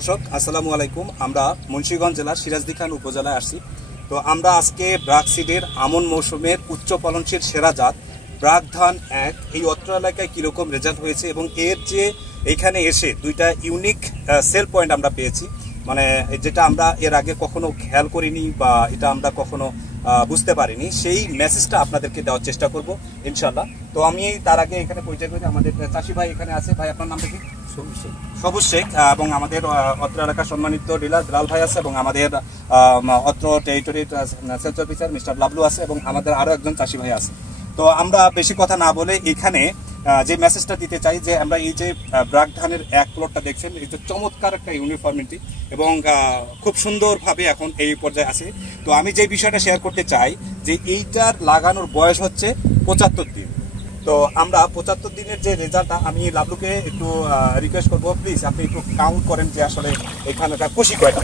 দর্শক আসসালামু আলাইকুম। আমরা মুন্সিগঞ্জ জেলার সিরাজদি খান উপজেলায় আসছি। তো আমরা আজকে ব্রাক সিডের আমন মৌসুমের উচ্চ ফলনশীল সেরা জাত ব্রাক ধান 1 এই অত্র এলাকায় কীরকম রেজাল্ট হয়েছে এবং এর যে এখানে এসে দুইটা ইউনিক সেল পয়েন্ট আমরা পেয়েছি, মানে যেটা আমরা এর আগে কখনো খেয়াল করিনি বা এটা আমরা কখনো বুঝতে পারিনি, সেই মেসেজটা আপনাদেরকে দেওয়ার চেষ্টা করব ইনশাল্লাহ। তো আমি তার আগে এখানে পরিচয় করি, আমাদের চাষি ভাই এখানে আছে। ভাই আপনার নামটা কি? সবুজ শেখ। এবং আমাদের অত্র এলাকার সম্মানিত ডিলার লাল ভাই আছে এবং আমাদের অত্র টেরিটরির সেলস অফিসার মিস্টার লাবলু আছে এবং আমাদের আরও একজন চাষি ভাই আছে। তো আমরা বেশি কথা না বলে এখানে যে মেসেজটা দিতে চাই যে আমরা এই যে ব্রাক ধানের এক প্লটটা দেখছেন, এই যে চমৎকার একটা ইউনিফর্মিটি এবং খুব সুন্দরভাবে এখন এই পর্যায়ে আছে। তো আমি যে বিষয়টা শেয়ার করতে চাই যে এইটার লাগানোর বয়স হচ্ছে 75 দিন। তো আমরা 75 দিনের যে রেজাল্টটা, আমি লাবলুকে একটু রিকোয়েস্ট করবো, প্লিজ আপনি একটু কাউন্ট করেন যে আসলে এখানটা খুশি কয়টা।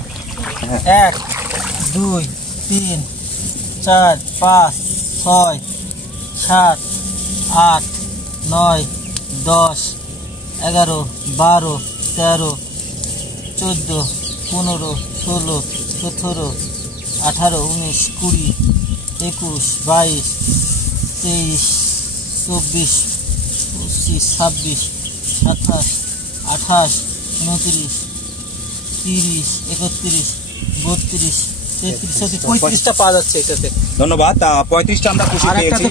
1 2 3 4 5 6 7 8 9 10 11 12 13 14 15 16 17 18 19 20 21 22 23 24 25 26 27 28 29 30 31 32 35টা পাওয়া যাচ্ছে এটাতে। ধন্যবাদ। 35টা আমরা খুশি পেয়েছি।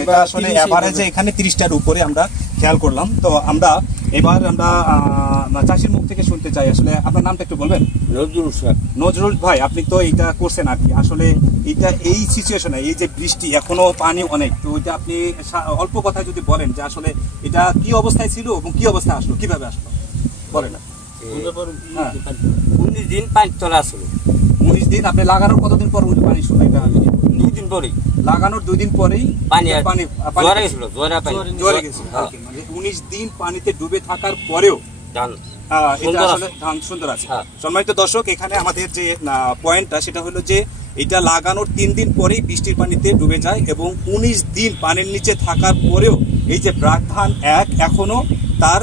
এটা আসলে এভারেজে এখানে 30টার উপরে আমরা খেয়াল করলাম। তো আমরা এবার আমরা চাষির মুখ থেকে শুনতে চাই, আসলে আপনার নামটা একটু বলবেন? নজরুল স্যার। নজরুল ভাই, আপনি তো এইটা করছেন আর কি, আসলে এটা এই সিচুয়েশনে এই যে বৃষ্টি এখনো পানি অনেক, তো ওইটা আপনি অল্প কথায় যদি বলেন যে আসলে এটা কি অবস্থায় ছিল এবং কি অবস্থায় আসলো, কিভাবে আসলো বলেন না। 19 দিন পানি চলে আসলো। 19 দিন। আপনি লাগানোর কতদিন পর পানি শুরু? 2 দিন পরেই, লাগানোর 2 দিন পরেই পানি জোয়ারে গেছিল। 19 দিন পানিতে ডুবে থাকার পরেও ধান সুন্দর আছে। সম্মানিত দর্শক, এখানে আমাদের যে পয়েন্টটা সেটা হলো যে এটা লাগানোর 3 দিন পরেই বৃষ্টির পানিতে ডুবে যায় এবং 19 দিন পানির নিচে থাকার পরেও এই যে ব্রাক ধান 1 এখনো তার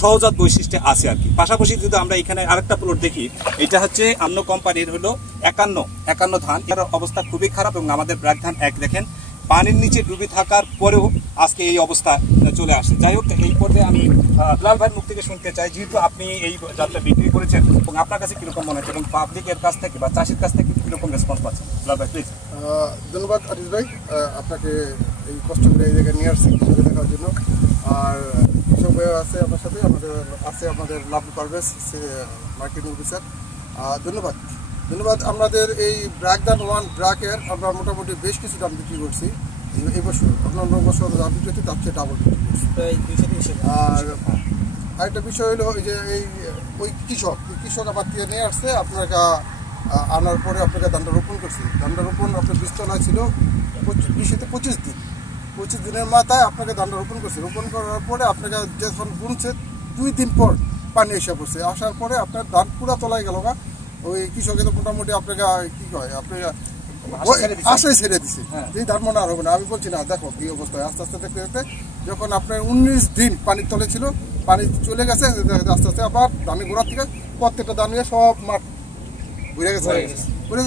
সহজাত বৈশিষ্ট্য আছে আর কি। পাশাপাশি যদি আমরা এখানে আরেকটা প্লট দেখি, এটা হচ্ছে অন্য কোম্পানির হলো 51 ধান। এর অবস্থা খুবই খারাপ এবং আমাদের ব্রাক ধান 1 দেখেন পানির নিচে ডুবে থাকার পরেও আজকে এই অবস্থা চলে আসে। যাই হোক, এই পর্যায়ে আমি লাল ভাইয়ের মুখ থেকে শুনতে চাই, যেহেতু আপনি এই জাতটা বিক্রি করেছেন এবং আপনার কাছে কিরকম মনে হচ্ছে এবং পাবলিকের কাছ থেকে বা চাষির কাছ থেকে কিরকম রেসপন্স পাচ্ছেন? লাল ভাই প্লিজ। ধন্যবাদ আরিস ভাই, আপনাকে এই কষ্ট করে এই জায়গায় নিয়ে আসছি দেখার জন্য। আর কৃষক ভাইও আছে আমার সাথে, আমাদের লাবলু পারভেজ মার্কেটিং অফিসার। ধন্যবাদ। আমাদের এই ব্রাক ধান 1 ব্রাকের আমরা মোটামুটি বেশ কিছু দাম বিক্রি করছি এই বছর। অন্যান্য বছর দাম বিক্রি করছি তার চেয়ে ডাবল বিক্রি করছি। আর আরেকটা বিষয় হলো ওই যে ওই কৃষক আমার থেকে নিয়ে আসছে, আপনাকে আনার পরে আপনাকে ধানটা রোপণ করছি। ধানটা রোপণ আপনার বীজতলায় ছিল 25 দিন। 25 দিনের মাথায় আপনাকে ধানটা রোপণ করছি। রোপণ করার পরে আপনাকে যখন বুনছে 2 দিন পর পানি এসে পড়ছে। আসার পরে আপনার ধান পুরা তলায় গেল গা। ওই কৃষকের তো মোটামুটি আপনাকে কি কয়, আপনাকে আশায় ছেড়ে দিচ্ছে যে ধান মনে আর হবে না। আমি বলছি না, দেখো কি অবস্থায় আস্তে আস্তে দেখতে দেখতে যখন আপনার 19 দিন পানির তলে ছিল, পানি চলে গেছে আস্তে আস্তে আবার ধানের গোড়ার থেকে প্রত্যেকটা ধান নিয়ে সব মাঠ ঘুরে গেছে।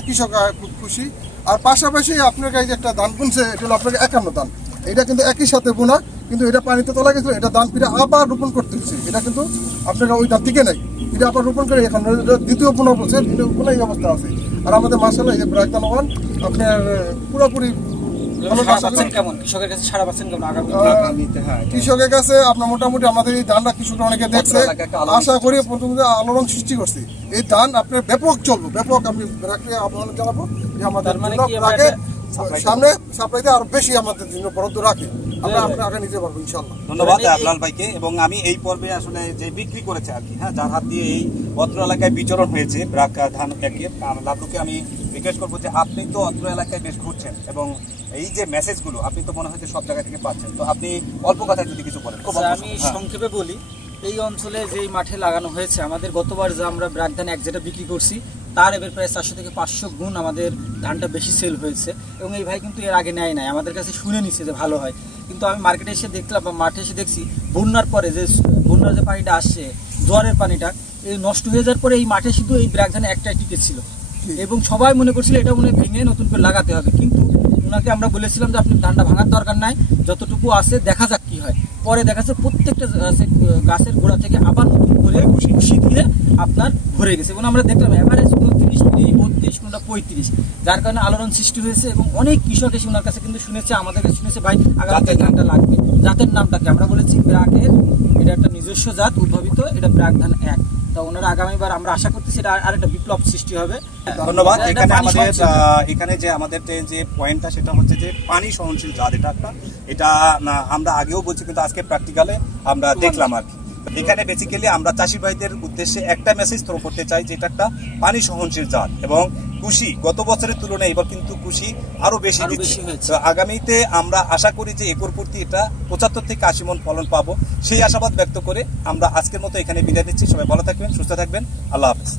কৃষক খুব খুশি। আর পাশাপাশি আপনাকে এই যে একটা ধান বুনছে, এটা হলো আপনাকে 51 ধান। এটা কিন্তু একই সাথে বোনা, কিন্তু এটা পানিতে তোলা গেছিল, এটা ধান ফিরে আবার রোপণ করতে হচ্ছে। এটা কিন্তু আপনারা ওই ধান টিকে নেই, এটা আবার রোপণ করে এখন দ্বিতীয় বোনা বলছে, দ্বিতীয় বোনা এই অবস্থা আছে। আর আমাদের মাশাআল্লাহ এই যে ব্রাক ধান 1 আপনার পুরোপুরি কৃষকের কাছে আপনার মোটামুটি আমাদের এই ধানটা কৃষকরা অনেকে দেখছে, আশা করি আলোড়ন সৃষ্টি করছে। এই ধান আপনার ব্যাপক চলবো, ব্যাপক আমি আহ্বান জানাবো যে আমাদের সামনে সাপ্লাইতে আরো বেশি আমাদের জন্য বরাদ্দ রাখে, আমরা আগে নিতে পারবো ইনশাআল্লাহ। ধন্যবাদ লাল ভাইকে। এবং আমি এই পর্বে আসলে যে বিক্রি করেছে আর কি, যার হাত দিয়ে এই অত্র এলাকায় বিচরণ হয়েছে ব্রাক ধান 1-এর, লাবলুকে আমি রিকোয়েস্ট করবো যে আপনি তো অত্র এলাকায় বেশ ঘুরছেন এবং এই যে মেসেজগুলো আপনি তো মনে হচ্ছে সব জায়গা থেকে পাচ্ছেন, তো আপনি অল্প কথায় যদি কিছু বলেন। আমি সংক্ষেপে বলি, এই অঞ্চলে যেই মাঠে লাগানো হয়েছে, আমাদের গতবার যে আমরা ব্রাক ধান 1 যেটা বিক্রি করছি তার এবার প্রায় 400 থেকে 500 গুণ আমাদের ধানটা বেশি সেল হয়েছে। এবং এই ভাই কিন্তু এর আগে নেয় নাই, আমাদের কাছে শুনে নিচ্ছে যে ভালো হয়। কিন্তু আমি মার্কেটে এসে দেখলাম বা মাঠে এসে দেখছি বন্যার পরে যে বন্যার যে পানিটা আসছে, জোয়ারের পানিটা, এই নষ্ট হয়ে যাওয়ার পরে এই মাঠে শুধু এই ব্র্যাক ধান একটাই টিকে ছিল এবং সবাই মনে করছিল এটা মনে ভেঙে নতুন করে লাগাতে হবে, কিন্তু ওনাকে আমরা বলেছিলাম যে আপনি ধানটা ভাঙার দরকার নাই, যতটুকু আছে দেখা যাক কি হয়। পরে দেখা যাচ্ছে প্রত্যেকটা গাছের গোড়া থেকে আবার নতুন করে খুশি দিয়ে আপনার ভরে গেছে এবং আমরা দেখলাম এভারেজ 29, 32, কোনটা 35, যার কারণে আলোড়ন সৃষ্টি হয়েছে এবং অনেক কৃষক এসে ওনার কাছে কিন্তু শুনেছে, আমাদের কাছে শুনেছে ভাই আগামী ধানটা লাগবে। জাতের নামটাকে আমরা বলেছি ব্র্যাকের, এটা একটা নিজস্ব জাত উদ্ভাবিত, এটা ব্র্যাক ধান 1। তো ওনারা আগামীবার আমরা আশা করতেছি এটা আরেকটা বিপ্লব সৃষ্টি হবে। ধন্যবাদ। এখানে যে আমাদের যে পয়েন্টটা সেটা হচ্ছে যে পানি সহনশীল জাত, এটা আমরা আগেও বলছি কিন্তু আজকে প্র্যাকটিক্যালে আমরা দেখলাম আর কি। এখানে বেসিক্যালি আমরা চাষি ভাইদের উদ্দেশ্যে একটা মেসেজ থ্রো করতে চাই যে এটা একটা পানি সহনশীল জাত এবং কুশি গত বছরের তুলনায় এবার কিন্তু কুশি আরো বেশি দিচ্ছে। তো আগামীতে আমরা আশা করি যে একর প্রতি এটা 75 থেকে 80 মণ ফলন পাবো, সেই আশাবাদ ব্যক্ত করে আমরা আজকের মতো এখানে বিদায় নিচ্ছি। সবাই ভালো থাকবেন, সুস্থ থাকবেন, আল্লাহ হাফেজ।